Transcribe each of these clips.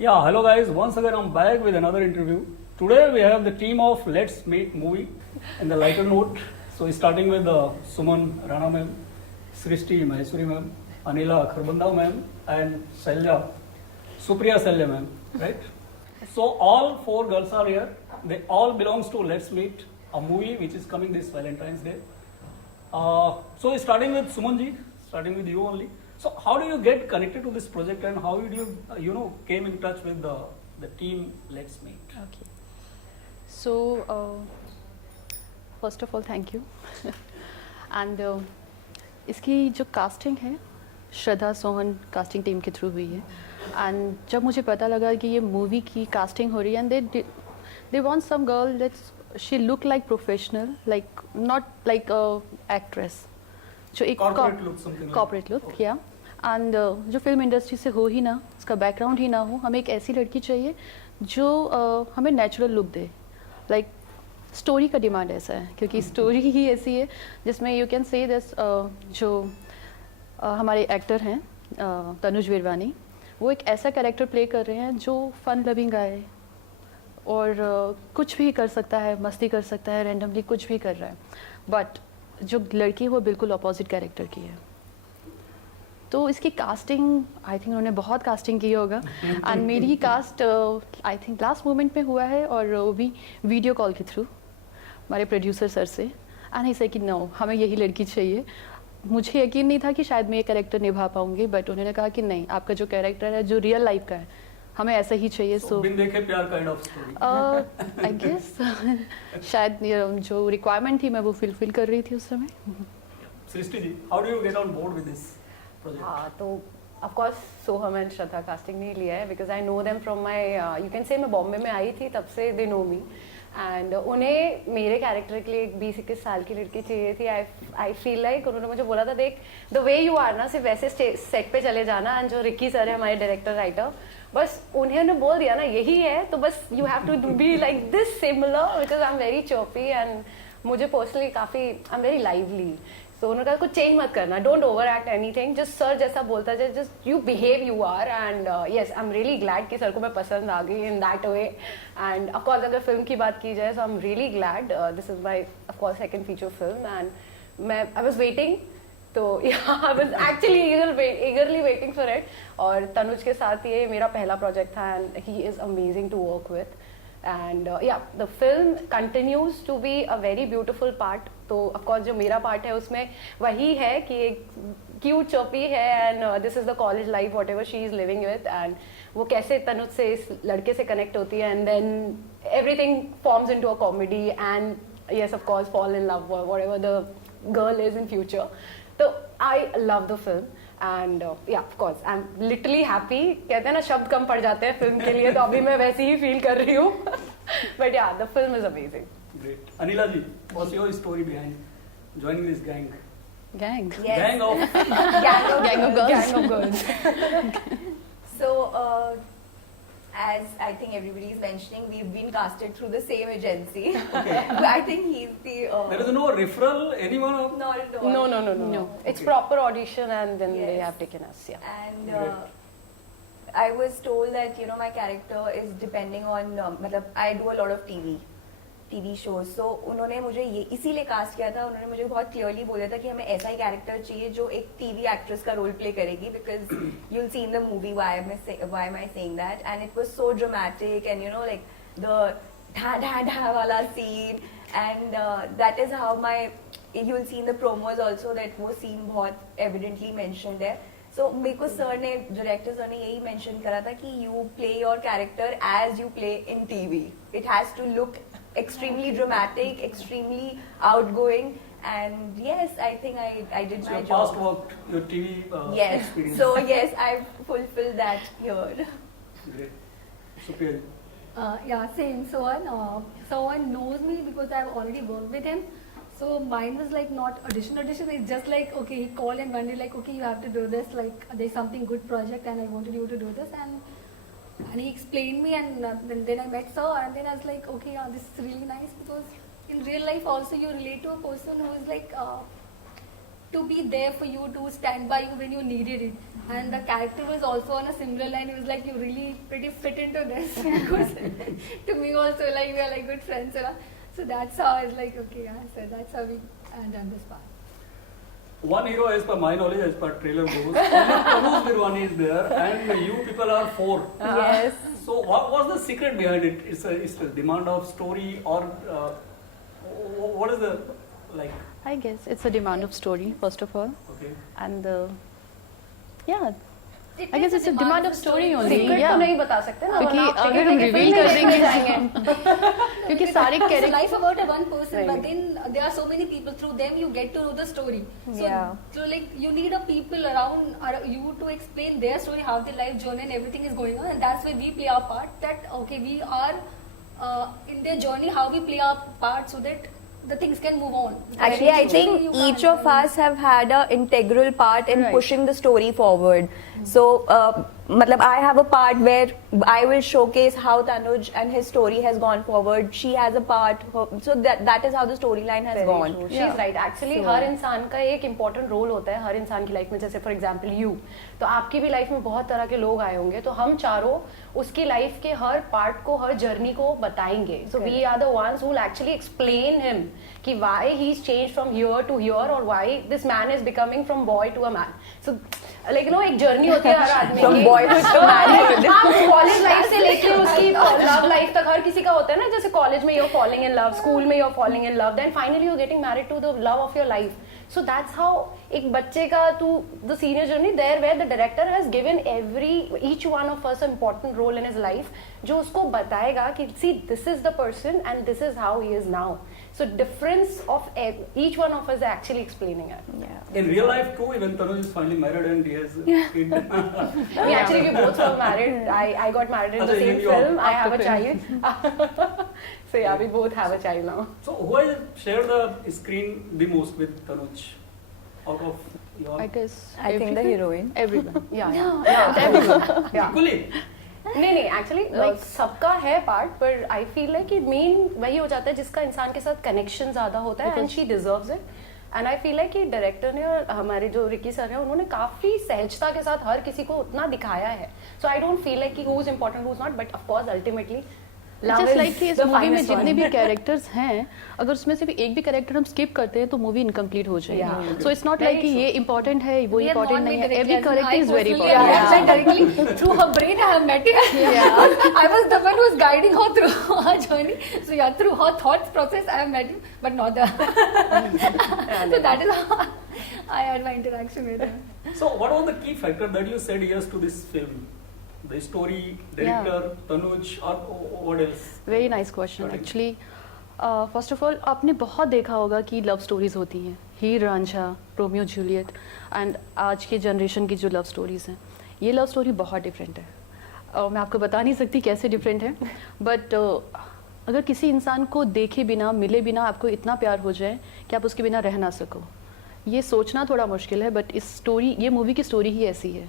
Yeah, hello guys. Once again, I'm back with another interview. Today we have the team of Let's Make Movie in the lighter note. So starting with Suman Rana ma'am, Srishti Maheswari ma'am, Anila Kharbanda ma'am, and Selja, Supriya Selja ma'am, right? So all four girls are here. They all belongs to Let's Meet, a movie which is coming this Valentine's Day. So starting with Sumanji, starting with you only. So how do you get connected to this project and how did you came in touch with the team Let's Meet? Okay. So first of all, thank you. And इसकी जो casting है श्रद्धा Sohan casting team के through हुई है and जब मुझे पता लगा कि ये मूवी की कास्टिंग हो रही है and they want some girl that's she look like professional like not like actress जो एक कॉर्पोरेट लुक किया एंड जो फिल्म इंडस्ट्री से हो ही ना उसका बैकग्राउंड ही ना हो हमें एक ऐसी लड़की चाहिए जो हमें natural look they like story का डिमांड ऐसा है क्योंकि स्टोरी ही ऐसी है जिसमें यू कैन से दिस जो हमारे एक्टर हैं तनुज वीरवानी वो एक ऐसा कैरेक्टर प्ले कर रहे हैं जो फन लविंग आए और कुछ भी कर सकता है मस्ती कर सकता है रैंडमली कुछ भी कर रहा है बट जो लड़की है वो बिल्कुल अपोजिट कैरेक्टर की है तो इसकी कास्टिंग आई थिंक उन्होंने बहुत कास्टिंग की होगा एंड मेरी cast I think last moment में हुआ है और वो भी वीडियो कॉल के थ्रू हमारे प्रोड्यूसर सर से एंड ऐसे कि नो हमें यही लड़की चाहिए मुझे यकीन नहीं था कि शायद मैं ये कैरेक्टर निभा पाऊंगी बट उन्होंने कहा कि नहीं आपका जो कैरेक्टर है जो रियल लाइफ का है हमें ऐसा ही चाहिए सो बिन देखे प्यार kind of story I guess शायद जो रिक्वायरमेंट थी मैं वो फुलफिल कर रही थी उस समय Srishti ji how do you get on board with this project हाँ तो of course Soham and Shraddha casting नहीं लिया है because I know them from my you can say मैं बॉम्बे में आई थी तब से दे नो मी एंड उन्हें मेरे कैरेक्टर के लिए एक 20-21 साल की लड़की चाहिए थी आई फील लाइक उन्होंने मुझे बोला था देख द वे यू आर ना सिर्फ वैसे सेट पे चले जाना एंड जो रिक्की सर है हमारे डायरेक्टर राइटर बस उन्होंने बोल दिया ना यही है तो बस you have to be like this similar because I am very choppy and मुझे पर्सनली काफ़ी आई एम वेरी लाइवली तो उन्होंने कहा कुछ चेंज मत करना don't over act anything just sir जैसा बोलता है just you behave you are and yes I am really glad कि सर को मैं पसंद आ गई in that way and of course अगर फिल्म की बात की जाए तो I am really glad this is my of course second feature film and मैं आई वॉज वेटिंग तो I was actually eagerly waiting for it और तनुज के साथ ये मेरा पहला प्रोजेक्ट था and he is amazing to work with and the film continues to be a very beautiful part तो of course जो मेरा part है उसमें वही है कि एक क्यूट चोपी है and this is the college life whatever she is living with and वो कैसे तनुज से इस लड़के से connect होती है and then everything forms into a comedy and yes of course fall in love or whatever the girl is in future तो I love the film and yeah of course I am literally happy कहते हैं ना शब्द कम पड़ जाते हैं film के लिए तो अभी मैं वैसे ही फील कर रही हूँ but yeah the film is amazing great Anila ji what's your story behind joining this gang gang of girls so as I think everybody is mentioning, we've been casted through the same agency. Okay. But I think he's the. There is no referral, anyone? Not at all. No. It's proper audition, and then they Yes. have taken us. Yeah. And Great. I was told that my character is depending on. मतलब I do a lot of TV shows. So उन्होंने मुझे ये इसीलिए cast किया था उन्होंने मुझे बहुत क्लियरली बोला था कि हमें ऐसा ही कैरेक्टर चाहिए जो एक टीवी एक्ट्रेस का रोल प्ले करेगी because you'll see in the movie why am I saying that and it was so dramatic and like the dha wala scene and that is how you'll see in the promos also that वो scene बहुत evidently mentioned है so मेरे को sir ने director sir ने यही mention करा था कि you play your character as you play in TV it has to look extremely dramatic extremely outgoing and yes I think I did So my your job past work, your TV yes experience. so yes I've fulfilled that here Great. Supriya ji. Yeah, same. Someone knows me because I've already worked with him. So mine was like not audition. It's just like okay, he called and one day like okay, you have to do this. Like there's something good project and I wanted you to do this and he explained me and then I met sir and then I was like okay, yeah, this is really nice because in real life also you relate to a person who is like to be there for you, to stand by you when you needed it. And the character was also on a similar line. He was like, you really pretty fit into this. Because to me also, like, we are like good friends. You know? So that's how I was like, okay, yeah. So that's how we done this part. One hero, as per my knowledge, as per trailer goes, only Tanuj Birwani is there, and you people are 4. Yes. So what was the secret behind it? It's a demand of story, or what is the like? I guess it's a demand of story, first of all. Okay. And yeah, I guess it's a demand of story only. Secret तो Yeah. नहीं बता सकते ना, क्योंकि वरना आप अगर ticket हम लेके रिवील फिल्म कर देखने देंगे जाएंगे। क्योंकि सारे It's a character life about a one person, Right. but then there are so many people. Through them, you get to know the story. So, Yeah. so like you need a people around you to explain their story, how their life journey and everything is going on, and that's where we play our part. That okay, we are in their journey, how we play our part, so that the things can move on. Actually, I You think can't- each of us have had an integral part in Right. pushing the story forward. So, matlab, I have a part where I will showcase how Tanuj and his story has gone forward. She has a part, so that is how the storyline has gone. She is right actually हर इंसान का एक important role होता है हर इंसान की life में जैसे फॉर एग्जांपल यू तो आपकी भी लाइफ में बहुत तरह के लोग आए होंगे तो हम चारों उसकी लाइफ के हर पार्ट को हर जर्नी को बताएंगे so we are the ones who will actually explain him कि why he is change from here to here और why this man is becoming from boy to a man so like no एक journey होती है हर आदमी From की। boy to manhood. College life से लेके उसकी लव लाइफ तक हर किसी का होता है ना जैसे कॉलेज में you are falling in love school में you are falling in love then finally you are getting married to the love of your life so that's how एक बच्चे का to the senior journey there where the director has given every each one of us important role in his life जो उसको बताएगा कि see this is the person and this is how he is now so difference of each one of us actually explaining it Yeah. In real life too, even Tanuj is finally married and he has a kid. we actually we both were married I got married in the Achha, same even you are film I have a after child so yeah we both have a child now So who has shared the screen the most with Tanuj out of your I guess I think the heroine. everyone. yeah yeah equally? नहीं नहीं actually like सबका है part पर I feel है कि main वही हो जाता है जिसका इंसान के साथ कनेक्शन ज्यादा होता है and she deserves it and I feel है कि डायरेक्टर ने और हमारे जो रिकी सर हैं उन्होंने काफी सहजता के साथ हर किसी को उतना दिखाया है so I don't feel like कि who is important who is not but of course ultimately just like कि इस मूवी में जितने भी कैरेक्टर्स हैं अगर उसमें से भी एक भी कैरेक्टर हम स्किप करते हैं तो मूवी इनकम्प्लीट हो जाएगी Yeah. So it's not like कि ये इंपॉर्टेंट है वो We have इंपॉर्टेंट not नहीं met है directly, every as in character I is very personally, I have met directly through her brain. I have met it. I was the one who was guiding her through her journey. So yeah, through her thoughts process, I have met you, but not the. So that is how I had my interaction with her. So what was the key factor that you said yes to this film? The story, director, Tanuj, or what else? Very nice question Correct. Actually first of all आपने बहुत देखा होगा कि love stories होती हैं हीर Ranjha Romeo Juliet and आज के generation की जो लव स्टोरीज हैं ये लव स्टोरी बहुत डिफरेंट है मैं आपको बता नहीं सकती कैसे डिफरेंट है बट अगर किसी इंसान को देखे बिना मिले बिना आपको इतना प्यार हो जाए कि आप उसके बिना रह ना सको ये सोचना थोड़ा मुश्किल है बट इस स्टोरी ये मूवी की स्टोरी ही ऐसी है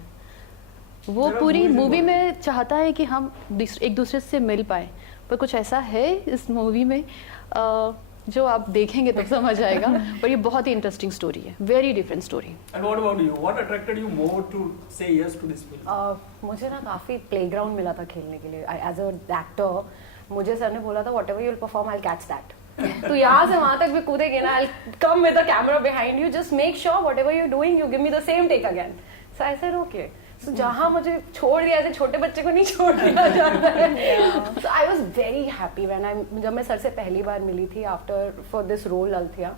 वो There are पूरी movies मूवी about- में चाहता है कि हम एक दूसरे से मिल पाए पर कुछ ऐसा है इस मूवी में जो आप देखेंगे तब समझ आएगा पर ये बहुत ही इंटरेस्टिंग स्टोरी है very different story And what about you? What attracted you more to say yes to this film? मुझे ना काफी प्लेग्राउंड मिला था खेलने के लिए एज अ एक्टर मुझे सर ने बोला था whatever you will perform I will catch that तो यहाँ से वहां तक भी कूदेगे ना I come with the camera behind you just make sure whatever you are doing you give me the same take again so I said okay so जहाँ मुझे छोड़ दिया ऐसे छोटे बच्चे को नहीं छोड़ दिया जाता है so I was very happy when I जब मैं सर से पहली बार मिली थी after for this role Althea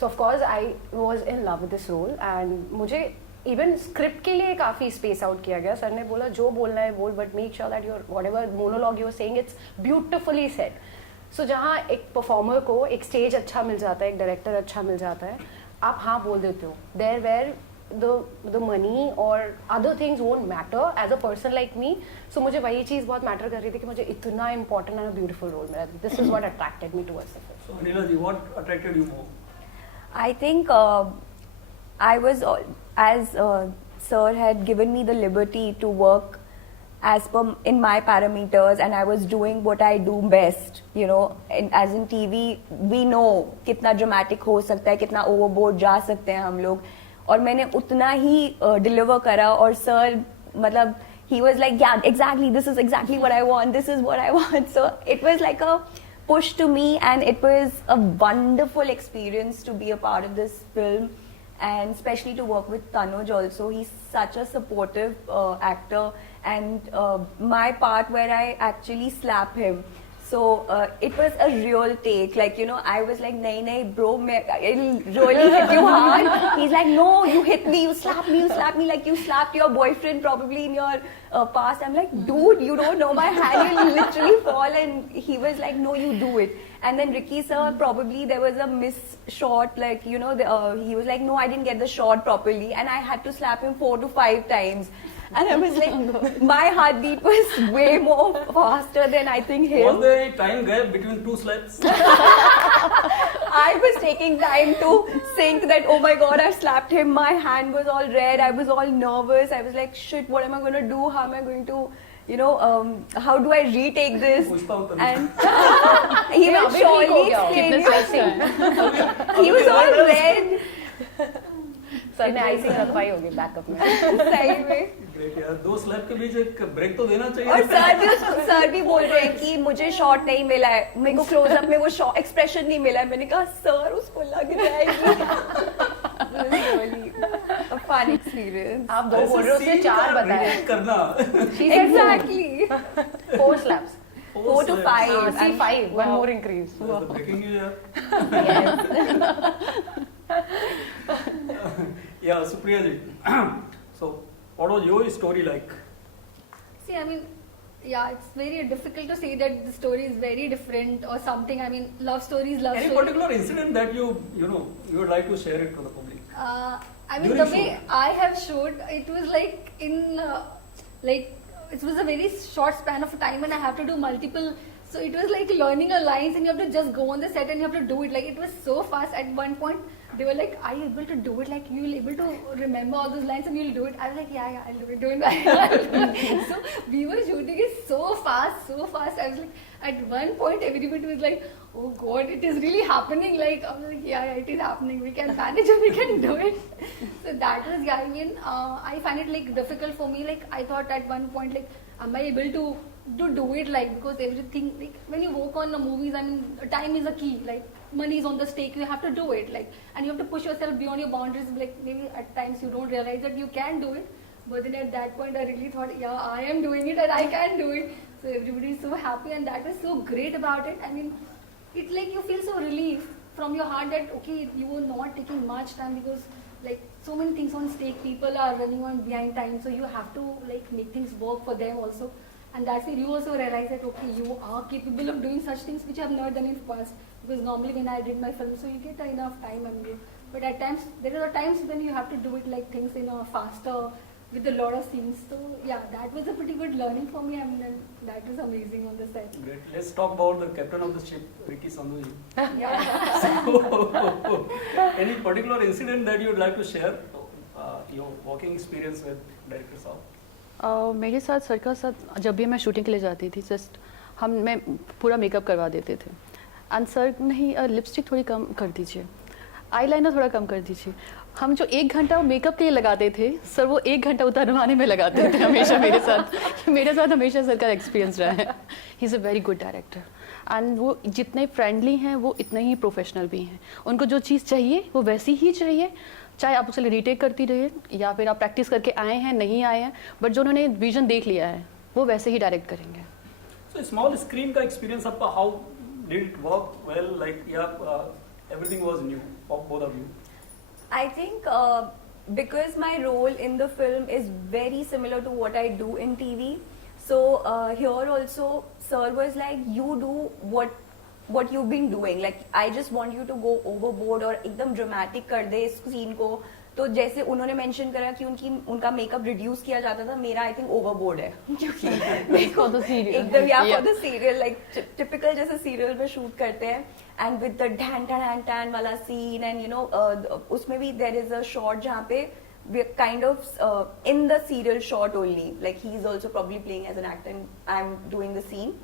so of course I was in love with this role and मुझे इवन स्क्रिप्ट के लिए काफी स्पेस आउट किया गया सर ने बोला जो बोलना है बोल but make sure that your whatever monologue you are saying it's beautifully said so जहाँ एक परफॉर्मर को एक स्टेज अच्छा मिल जाता है एक डायरेक्टर अच्छा मिल जाता है आप हाँ बोल देते हो there where the money or other things won't matter as a person like me so मुझे वही चीज़ बहुत मैटर कर रही थी कि मुझे इतना important and a beautiful role मिला this is what attracted me towards the film So Anila ji, what attracted you more? I think I was, as Sir had given me the liberty to work as per in my parameters, and I was doing what I do best. You know, as in TV, we know कितना dramatic हो सकता है, कितना overboard जा सकते हैं हम लोग. और मैंने उतना ही डिलीवर करा और सर मतलब he was like yeah exactly this is exactly what I want, this is what I want. So it was like a push to me and it was a wonderful experience to be a part of this film and especially to work with Tanuj also. He's such a supportive actor and my part where I actually slap him. So it was a real take, like you know, I was like, nahi bro, it'll really hit you hard. He's like, no, you hit me, you slap me like you slapped your boyfriend probably in your past. I'm like, dude, you don't know my hand will literally fall. And he was like, no, you do it. And then Ricky sir, probably there was a miss shot, like you know, he was like, no, I didn't get the shot properly, and I had to slap him 4 to 5 times. And I was like, my heartbeat was way more faster than I think him. Was there a time gap between two slaps? I was taking time to think that, oh my god, I slapped him. My hand was all red. I was all nervous. I was like, shit, what am I going to do? How am I going to, you know, how do I retake this? And he will surely explain you. He was all red. Sir ने icing रखवाई होगी backup में सही में Great, यार 2 slab के बीच एक break तो देना चाहिए. और सर भी बोल रहे हैं कि मुझे शॉट नहीं मिला है, मेरे को क्लोजअप में वो एक्सप्रेशन नहीं मिला है. मैंने कहा सर उसको लग जाएगी. Fun experience. आप 2 बोल रहे हो उसने 4 बताया करना. Exactly 4 slaps 4 to 5 see 5 one more increase. Breaking you, Yes. yeah, Supriya ji. So, what was your story like? See, I mean, yeah, it's very difficult to say that the story is very different or something. I mean, love stories, love Any stories. particular incident that you would like to share it to the public? I mean, During the way shoot. I have showed, it was like in, like, it was a very short span of time and I have to do multiple. So it was like learning a lines and you have to just go on the set and you have to do it. Like, it was so fast. At one point, they were like, are you able to do it? Like, you will able to remember all those lines and you'll do it. I was like, yeah, I'll do it. So we were shooting it so fast, so fast. I was like, at one point, everybody was like, oh God, it is really happening. Like, I was like, yeah, it is happening. We can manage it, we can do it. So that was, yeah, I mean, I find it like difficult for me. Like, I thought at one point, like, am I able to do it, like, because everything, like, when you work on the movies, I mean, time is a key, like, money is on the stake, you have to do it, like, and you have to push yourself beyond your boundaries, like, maybe at times you don't realize that you can do it, but then at that point, I really thought, yeah, I am doing it and I can do it, so everybody is so happy and that was so great about it. I mean, it's like you feel so relief from your heart that, okay, you were not taking much time because, like, so many things on stake, people are running on behind time, so you have to, like, make things work for them also. And that's where you also realize that, okay, you are capable of doing such things which I have never done in the past. Because normally when I did my film, so you get enough time and you. But at times, there are times when you have to do it like things in a faster, with a lot of scenes. So yeah, that was a pretty good learning for me. I mean, and that was amazing on the set. Great. Let's talk about the captain of the ship, Ricky Sandhu ji. Yeah. So, any particular incident that you would like to share? Your working experience with director साहब? मेरे साथ sir का साथ जब भी मैं shooting के लिए जाती थी जस्ट मैं पूरा मेकअप करवा देते थे एंड सर नहीं लिपस्टिक थोड़ी कम कर दीजिए, आईलाइनर थोड़ा कम कर दीजिए. हम जो 1 घंटा मेकअप के लिए लगाते थे सर वो 1 घंटा उतारवाने में लगाते थे हमेशा मेरे साथ हमेशा सर का एक्सपीरियंस रहा है. He is a very good director and वो जितने फ्रेंडली हैं वो इतने ही प्रोफेशनल भी हैं. उनको जो चीज़ चाहिए वो वैसी ही चाहिए, चाहे आप उसे रीटेक करती रहिए या फिर आप प्रैक्टिस करके आए हैं नहीं आए हैं, बट जो उन्होंने विजन देख लिया है वो वैसे ही डायरेक्ट करेंगे. So small screen का experience आपका how did it work well, like everything was new for both of you? I think because my role in the film is very similar to what I do in TV, so here also sir was like, you do what you've been doing, like I just want you to go overboard और एकदम dramatic कर दे इस scene को. तो जैसे उन्होंने mention करा कि उनका मेकअप रिड्यूस किया जाता था, मेरा आई थिंक ओवरबोर्ड है क्योंकि मेरे को एकदम yeah for the serial like typical जैसे सीरियल में शूट करते हैं एंड विद द ढैन टैन टैन वाला सीन एंड यू नो उसमें भी देयर इज अ शॉट जहाँ पे we're kind of in the serial shot only, like he's also probably playing as an actor and I'm doing the scene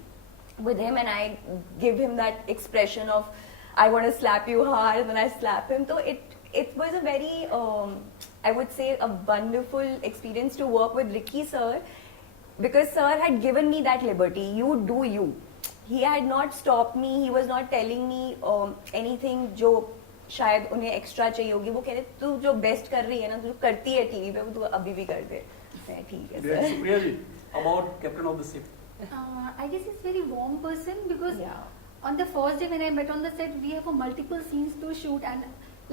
with him and I give him that expression of I want to slap you hard and then I slap him. So it was a very I would say a wonderful experience to work with Ricky sir, because sir had given me that liberty. You do you. He had not stopped me. He was not telling me anything जो शायद उन्हें extra चाहिए होगी. वो कह रहे तू जो बेस्ट कर रही है ना, तू करती है टीवी पे, वो तू अभी भी कर दे. मैं ठीक है Great. Sir. Supriya ji, about captain of the ship. I guess he's very warm person because Yeah. on the first day when I met on the set, we have a multiple scenes to shoot, and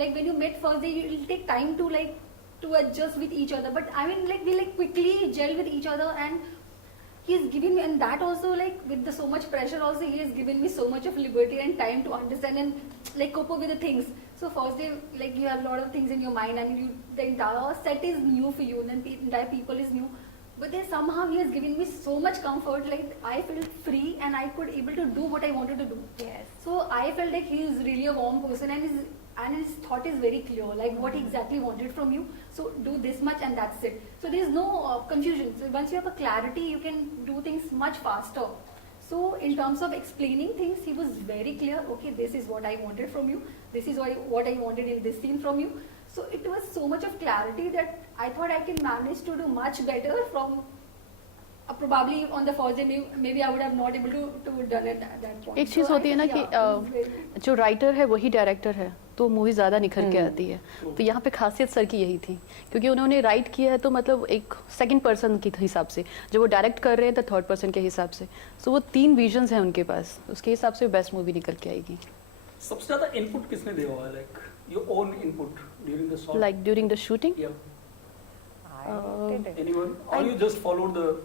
like when you met first day, it will take time to adjust with each other. But I mean, like we quickly gel with each other, and he's given me, and that also like with the so much pressure also, he has given me so much of liberty and time to understand and like cope up with the things. So first day, like you have a lot of things in your mind. I mean, the entire set is new for you, and then entire people is new. But then somehow he has given me so much comfort. Like I felt free, and I could able to do what I wanted to do. Yes. So I felt like he is really a warm person, and his thought is very clear, like what he exactly wanted from you. So do this much and that's it. So there is no confusion. So once you have a clarity, you can do things much faster. So in terms of explaining things, he was very clear. Okay, this is what I wanted from you. This is what I wanted in this scene from you. So it was so much of clarity that I thought I can manage to do much better from. Probably on the first day, maybe I would have not able to done it at that point. एक चीज़ होती है ना कि जो writer है वही director है, तो मूवी ज़्यादा निखर के आती है. तो यहाँ पे खासियत सर की यही थी, क्योंकि उन्होंने राइट किया है तो मतलब एक सेकंड पर्सन के हिसाब से, जब वो डायरेक्ट कर रहे हैं तो थर्ड पर्सन के हिसाब से. सो वो 3 विजन्स हैं उनके पास, उसके हिसाब से बेस्ट मूवी निकल के आएगी. सबसे ज़्यादा इनपुट किसने दिया हुआ है, like your own input during the shot? Like during the shooting, anyone or you just followed the?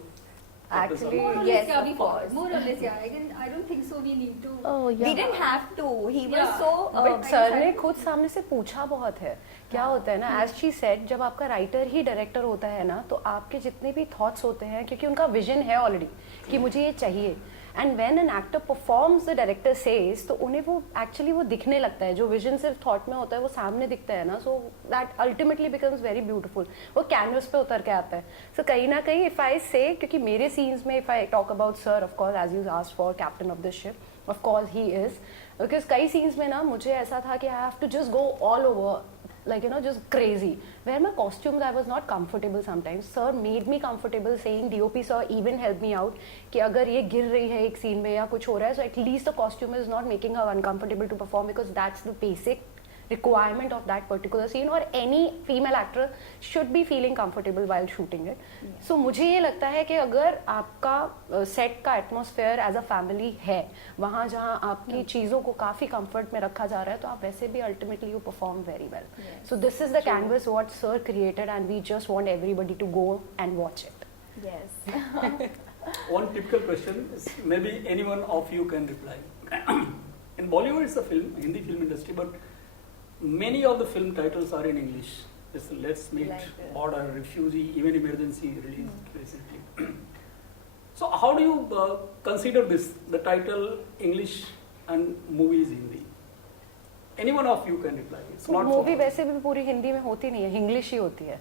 Actually, More or less, yes, yeah, of we course. followed. More or less, yeah. I don't think so. We need to. Oh yeah. We didn't have to. He was Yeah. so. But sir ने खुद सामने से पूछा बहुत है. क्या होता है ना, एज शी सेड, जब आपका राइटर ही डायरेक्टर होता है ना, तो आपके जितने भी थॉट्स होते हैं, क्योंकि उनका विजन है ऑलरेडी कि मुझे ये चाहिए, and when an actor performs the director says, तो उन्हें वो एक्चुअली वो दिखने लगता है. जो विजन सिर्फ थॉट में होता है वो सामने दिखता है ना, so that ultimately becomes very beautiful. वो कैनवस पे उतर के आता है. सो कहीं ना कहीं इफ आई से, क्योंकि मेरे सीन्स में if I talk about sir, of course as you asked for captain of the ship, of course he is, because कई सीन्स में ना मुझे ऐसा था कि I have to just go all over, like just crazy, where my costumes I was not comfortable sometimes. Sir made me comfortable, saying DOP sir even helped me out कि अगर ये गिर रही है एक सीन में या कुछ हो रहा है, so at least the costume is not making her uncomfortable to perform, because that's the basic requirement of that particular scene, or any female actor should be feeling comfortable while shooting it. So मुझे ये लगता है कि अगर आपका set का atmosphere as a family है, वहाँ जहाँ आपकी चीज़ों को काफ़ी कंफर्ट में रखा जा रहा है, तो आप वैसे भी ultimately you perform very well. So this is the canvas what sir created, and we just want everybody to go and watch it. Yes. One typical question is maybe any one of you can reply. In Bollywood, it's a film, Hindi film industry, but many of the film titles are in English. It's Let's Meet, Like, Border, Refugee, even Emergency released recently. So how do you consider this, the title English and movies Hindi? Any one of you can reply. It's not movie for- वैसे भी पूरी हिंदी में होती नहीं है, English ही होती है.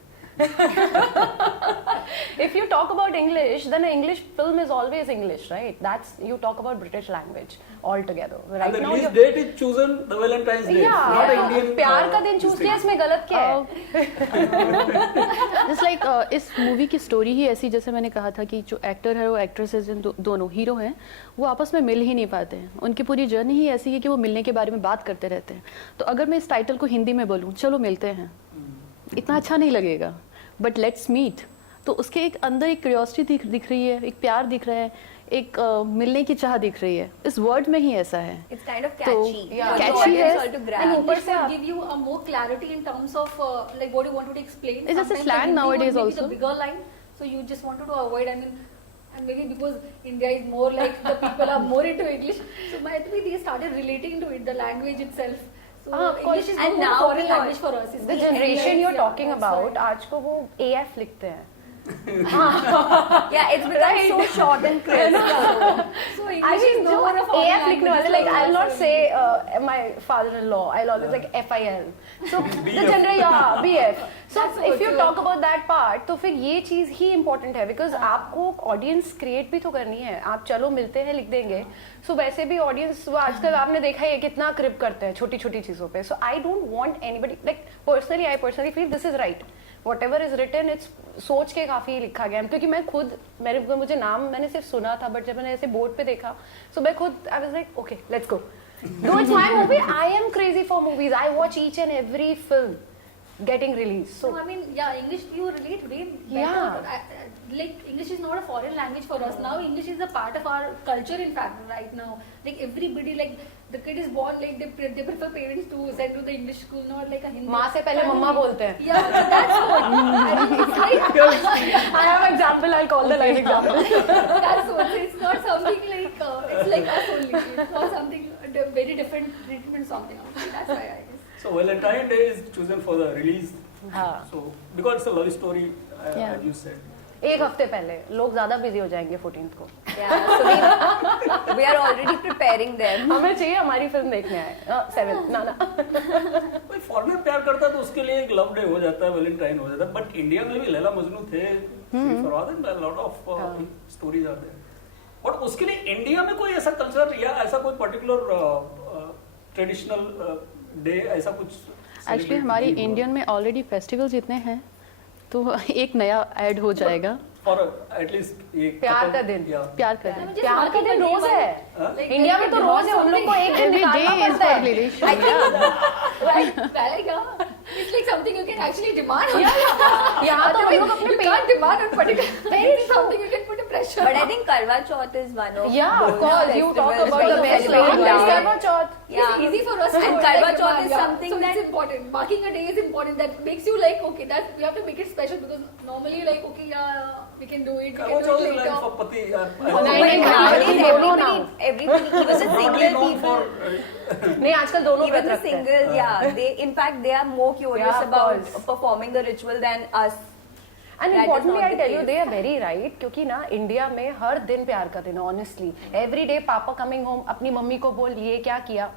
If you talk about English, then an English film is always English, right? That's, you talk about British language altogether. And Right the now, release date is chosen the Valentine's Day. yeah, Not yeah. Indian. प्यार का दिन this choose thing. किया, इसमें गलत क्या है? Just like इस movie की स्टोरी ही ऐसी, जैसे मैंने कहा था कि जो एक्टर है वो एक्ट्रेसेस दोनों हीरो हैं, वो आपस में मिल ही नहीं पाते हैं. उनकी पूरी जर्नी ही ऐसी है कि वो मिलने के बारे में बात करते रहते हैं. तो अगर मैं इस टाइटल को हिंदी में बोलूँ, चलो मिलते हैं, इतना अच्छा नहीं लगेगा, बट लेट्स मीट, तो उसके एक अंदर एक क्यूरियोसिटी दिख रही है, एक प्यार दिख रहा है, एक मिलने की चाह दिख रही है. इस वर्ड में ही ऐसा है. It's kind of तो, catchy. yeah, For the catchy audience है. all to And grab. ऊपर English से will आप- give you a more clarity in terms of like what you wanted to explain. It's just a Sometimes slang the Hindi nowadays one may be also. the bigger line, so you just wanted to avoid. I mean, and maybe because India is more like the people are more into English, so might be they started relating to it, the language itself. So of course. English is And more now foreign we are- language for us. It's The the generation you're yeah, talking that's about, right. आज को वो AF लिखते हैं. Yeah, it's become so short and crisp. So I English mean, is no जो more a foreign AF लिखने वाले, language like for I'll us. not say my father-in-law, I'll always like FIL. So the generation, yeah, BF. So That's so if you true. talk about that part, तो फिर ये चीज ही important है, because आपको audience create भी तो करनी है. आप चलो मिलते हैं लिख देंगे, so वैसे भी ऑडियंस वो आजकल आपने देखा है कितना क्रिप करते हैं छोटी छोटी चीजों पे. So I don't want anybody, like personally I personally feel this is right. whatever is written, it's सोच के काफी लिखा गया है, क्योंकि मैं खुद मुझे नाम मैंने सिर्फ सुना था, बट जब मैंने ऐसे बोर्ड पे देखा, so मैं खुद I was like, okay, let's go. Though it's my movie, I am crazy for movies. I watch each and every film getting released. So So I mean, yeah, English you relate way better. Yeah. Like English is not a foreign language for us now. English is a part of our culture. In fact, right now, like everybody, like the kid is born, like they prefer parents to send to the English school, not like a Hindi. माँ से पहले मम्मा बोलते हैं. Yeah, that's what. I think it's like I have an example. I'll call the line example. that's what. It's not something like it's like us only. It's not something very different treatment. Something else. That's why I guess. So Valentine Day is chosen for the release. हाँ. So because it's a love story, Yeah. as you said. एक हफ्ते पहले लोग ज्यादा busy हो जाएंगे 14th को. Yeah, so we are already preparing them. हमें चाहिए हमारी फिल्म देखने आए 7th ना कोई फॉरेनर प्यार करता है तो उसके लिए एक लव डे हो जाता है, वैलेंटाइन हो जाता है, बट इंडिया में भी लैला मजनू थे, lot of stories are there. और उसके लिए इंडिया में कोई ऐसा कल्चर या ऐसा कोई पर्टिकुलर ट्रेडिशनल डे ऐसा कुछ एक्चुअली हमारी इंडियन में ऑलरेडी फेस्टिवल्स इतने हैं, तो एक नया ऐड हो जाएगा. और एटलीस्ट ये प्यार का दिन. प्यार का दिन. Just प्यार one का दिन रोज है. Like, इंडिया में तो रोज है, उन लोग को एक दिन Every day निकालना is पड़ता for है. relation. Right, valid, yeah. It's like something you can actually demand. यहाँ तो हम लोग अपने you can't demand on particular. It's something you can put a pressure. But I think Karwa Chauth is one of Yeah, of those course. You talk festivals about where the you best celebrate way. love. Karwa Chauth. Yeah. It's easy for us to And like Karwa Chauth demand, is yeah. something so that- it's important. Marking a day is important. That makes you like, okay, that we have to make it special, because normally like, okay, yeah, we can do it. We Karwa can do Chauth it is like later. for pati. नहीं, But नहीं, nowadays नहीं, दोनों now. everybody, even the Broadly single known people, for नहीं आजकल दोनों even व्रत the रखते हैं. singles, yeah, they in fact they are more curious Yeah, of about course. performing the ritual than us. And That is importantly, not I the tell you, case. they are very right. क्योंकि ना India में हर दिन प्यार का दिन है, honestly. Every day पापा coming home, अपनी मम्मी को बोल ये क्या किया.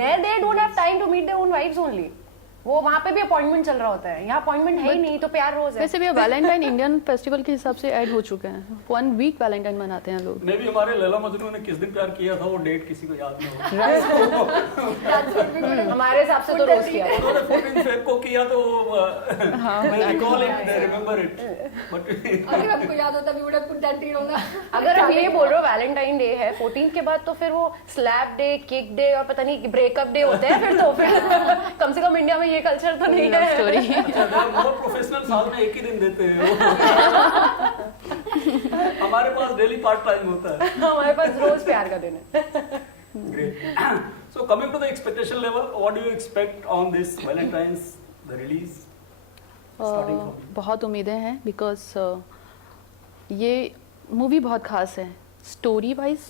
There they don't have time to meet their own wives only. वो वहाँ पे भी अपॉइंटमेंट चल रहा होता है, यहाँ अपॉइंटमेंट है ही नहीं, तो प्यार रोज है. वैसे भी वैलेंटाइन इंडियन फेस्टिवल के हिसाब से ऐड हो चुके हैं. 1 वीक वैलेंटाइन मनाते हैं लोग. मे भी हमारे लैला मजनू ने किस दिन प्यार किया था वो डेट किसी को याद नहीं हो. That's what we would हमारे हिसाब से तो रोज किया. उन्होंने 14 फेब को किया तो they recall it, they remember it. But अगर हमको याद होता, we would have put that date on the. अगर आप ये बोल रहे हो वैलेंटाइन डे है 14th के बाद, तो फिर वो स्लैप डे, किक डे और पता नहीं ब्रेकअप डे होते हैं फिर कम से कम इंडिया में ये कल्चर तो नहीं लव है. स्टोरी. अच्छा, मोर प्रोफेशनल साल में एक ही दिन देते हैं वो. हमारे पास डेली पार्ट टाइम होता है. हमारे पास रोज प्यार का दिन है. Great. So coming to the expectation level, what do you expect on this Valentine's, the release? Starting from you. बहुत उम्मीदें हैं, बिकॉज ये मूवी बहुत खास है स्टोरी वाइज,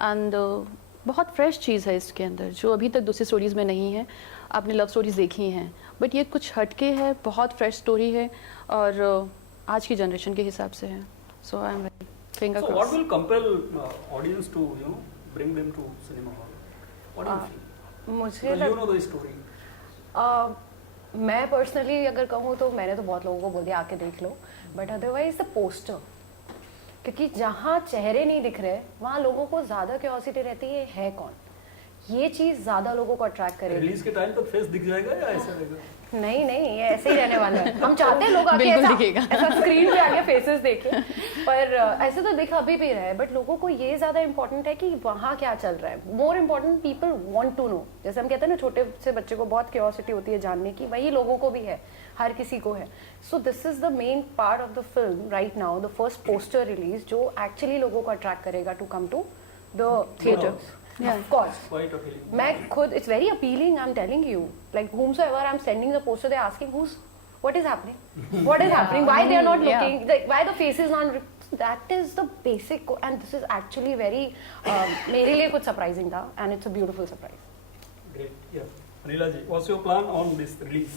एंड बहुत फ्रेश चीज़ है इसके अंदर जो अभी तक दूसरी स्टोरीज में नहीं है. आपने लव स्टोरीज देखी हैं, बट ये कुछ हटके है, बहुत फ्रेश स्टोरी है और आज की जनरेशन के हिसाब से है. So I am very finger So what cross. will compel audience to bring them to cinema hall? What do you feel? मुझे Because you know the story. मैं पर्सनली अगर कहूँ तो मैंने तो बहुत लोगों को बोल दिया आके देख लो, बट अदरवाइज द पोस्टर, क्योंकि जहाँ चेहरे नहीं दिख रहे वहाँ लोगों को ज्यादा क्यूरियोसिटी रहती है कौन. ये चीज ज्यादा लोगों को अट्रैक्ट करेगी. रिलीज के टाइम तक फेस दिख जाएगा या ऐसा रहेगा? नहीं नहीं, ये ऐसे ही रहने वाला है. हम चाहते हैं लोग आके बिल्कुल दिखेगा. ऐसा स्क्रीन पे आके फेसेस देखें, पर ऐसे तो दिख अभी भी रहा है, बट लोगों को ये ज्यादा इंपॉर्टेंट है कि वहाँ क्या चल रहा है. More important people want to know. जैसे हम कहते हैं ना, छोटे से बच्चे को बहुत क्यूरियोसिटी होती है जानने की, वही लोगों को भी है, हर किसी को है. So this is the main part of the film right now, the first poster release, जो एक्चुअली लोगों को अट्रैक्ट करेगा to come to the theatres. Yeah. Of course. Quite appealing. मैं खुद, it's very appealing, I'm telling you. Like whomsoever I'm sending the poster, they're asking what is happening? What is happening? Why they are not Yeah. looking? Like, why the face is not? That is the basic, and this is actually very मेरे लिए कुछ surprising था, and it's a beautiful surprise. Great. Yeah. Anila ji, what's your plan on this release?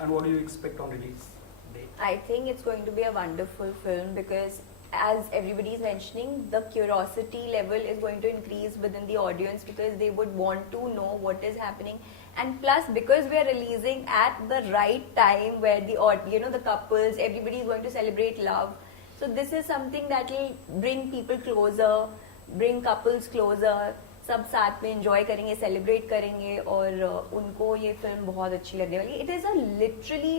And what do you expect on release day? I think it's going to be a wonderful film because, as everybody is mentioning, the curiosity level is going to increase within the audience because they would want to know what is happening. And plus, because we are releasing at the right time where the couples, everybody is going to celebrate love. So this is something that will bring people closer, bring couples closer. सब साथ में enjoy करेंगे, celebrate करेंगे और उनको ये film बहुत अच्छी लगने वाली. It is a literally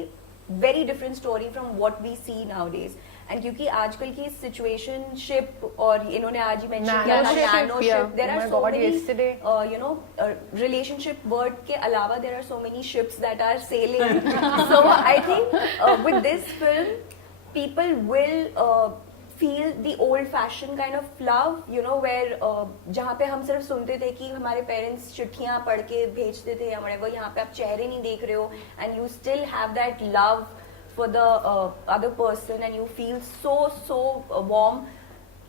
very different story from what we see nowadays. And क्योंकि आजकल की situationship और इन्होंने आज ही mention किया था nanoship, there are so many you know relationship word के अलावा there are so many ships that are sailing. So I think with this film people will feel the old fashioned kind of love, you know, where जहाँ पे हम सिर्फ सुनते थे कि हमारे पेरेंट्स चिट्ठियाँ पढ़ के भेजते थे या whatever, यहाँ पे आप चेहरे नहीं देख रहे हो and you still have that love for the other person and you feel so warm.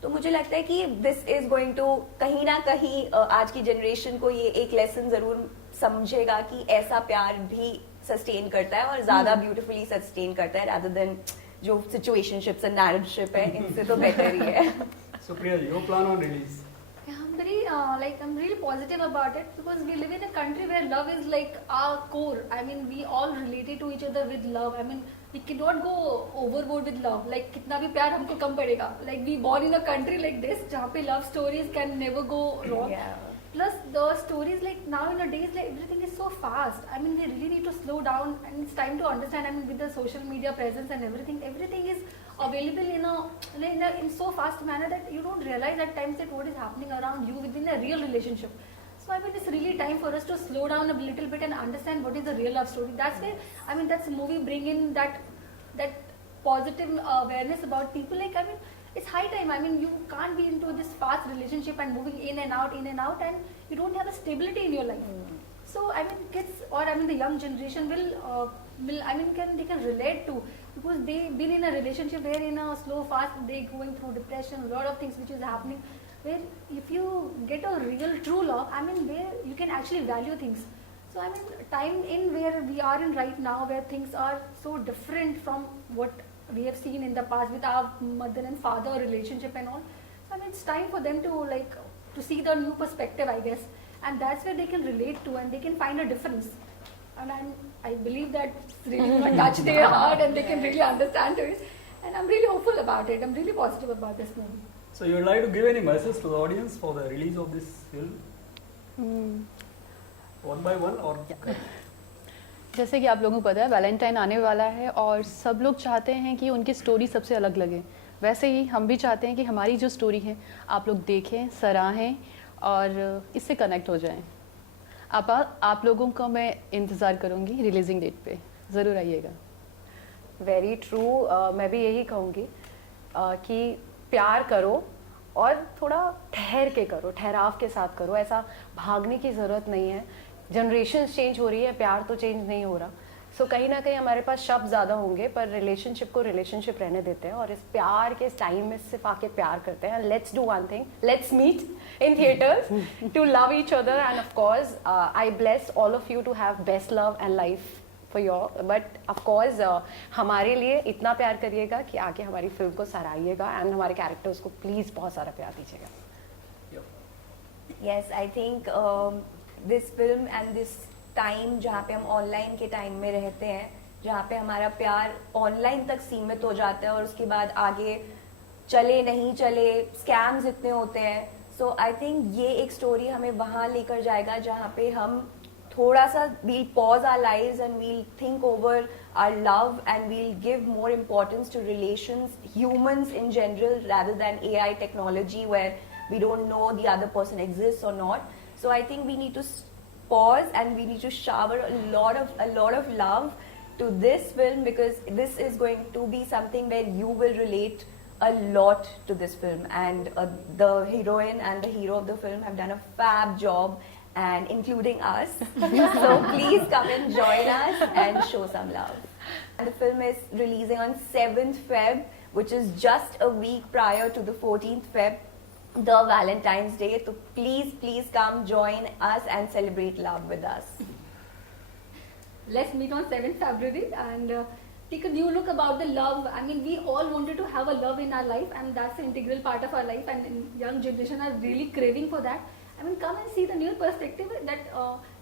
तो मुझे लगता है कि this is going to कहीं ना कहीं आज की जनरेशन को ये एक लेसन जरूर समझेगा कि ऐसा प्यार भी सस्टेन करता है और ज्यादा ब्यूटीफुली सस्टेन करता है rather than जो सिचुएशनशिप्स एंड नैरेटिवशिप है इनसे तो बेटर ही है. So Priya, your plan on release? Yeah, I'm really positive about it because we live in a country where love is like our core. I mean, we all related to each other with love. I mean, we cannot go overboard with love. Like, कितना भी प्यार हमको कम पड़ेगा. Like, we born in a country like this, जहाँ पे love stories can never go wrong. Yeah. Plus, the stories like now in a days, like everything is so fast. I mean, we really need to slow down, and it's time to understand. I mean, with the social media presence and everything is available in so fast manner that you don't realize at times that what is happening around you within a real relationship. So I mean, it's really time for us to slow down a little bit and understand what is a real love story. That's where that's a movie bring in that positive awareness about people. Like, I mean, it's high time. I mean, you can't be into this fast relationship and moving in and out, and you don't have a stability in your life. So I mean, kids or the young generation will they can relate to, because they've been in a relationship where in a slow fast they going through depression, a lot of things which is happening. Where if you get a real true love, I mean, where you can actually value things. So I mean, time in where we are in right now, where things are so different from what we have seen in the past with our mother and father relationship and all. So I mean, it's time for them to see the new perspective, I guess, and that's where they can relate to and they can find a difference. And I believe that it's really going to touch their heart and they can really understand it. And I'm really hopeful about it. I'm really positive about this movie. So you would like to give any message to the audience for the release of this film? One by one or? जैसे कि आप लोगों को पता है Valentine आने वाला है और सब लोग चाहते हैं कि उनकी स्टोरी सबसे अलग लगे. वैसे ही हम भी चाहते हैं कि हमारी जो स्टोरी है आप लोग देखें, सराहें और इससे कनेक्ट हो जाएं. आप लोगों का मैं इंतज़ार करूंगी रिलीजिंग डेट पे. ज़रूर आइएगा. Very true. मैं भी यही कहूँगी कि प्यार करो और थोड़ा ठहर के करो, ठहराव के साथ करो. ऐसा भागने की ज़रूरत नहीं है. जनरेशन्स चेंज हो रही है, प्यार तो चेंज नहीं हो रहा. सो कहीं ना कहीं हमारे पास शब्द ज़्यादा होंगे पर रिलेशनशिप को रिलेशनशिप रहने देते हैं और इस प्यार के टाइम में सिर्फ आके प्यार करते हैं. Let's do one thing, let's meet in theatres to love each other and of course I bless all of you to have best love and life for your. But of course हमारे लिए इतना प्यार करिएगा कि आके हमारी film को सराहिएगा and हमारे कैरेक्टर्स को प्लीज़ बहुत सारा प्यार दीजिएगा. Yes, I think this film and this time जहाँ पे हम ऑनलाइन के टाइम में रहते हैं, जहाँ पे हमारा प्यार ऑनलाइन तक सीमित हो जाता है और उसके बाद आगे चले नहीं चले स्कैम्स इतने होते हैं. सो आई थिंक ये एक स्टोरी हमें वहाँ लेकर जाएगा जहाँ पे हम थोड़ा सा we'll pause our lives and we'll think over our love and we'll give more importance to relations, humans in general, rather than AI technology where we don't know the other person exists or not. So I think we need to pause and we need to shower a lot of love to this film, because this is going to be something where you will relate a lot to this film, and the heroine and the hero of the film have done a fab job, and including us. So please come and join us and show some love. And the film is releasing on 7th Feb, which is just a week prior to the 14th Feb, the Valentine's Day. So please come join us and celebrate love with us. Let's meet on 7th February and take a new look about the love. I mean, we all wanted to have a love in our life, and that's an integral part of our life, and young generation are really craving for that. I mean, come and see the new perspective that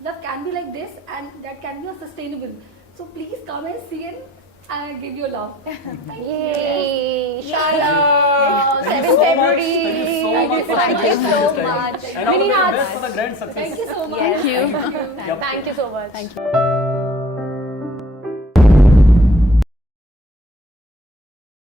love can be like this and that can be sustainable. So please come and see and give your love. Yay! Shala! 7th February! Thank you so much. Thank you so much. And all the very best for the grand success. Thank you so much. Yes. Thank you. Thank you so much. Thank you.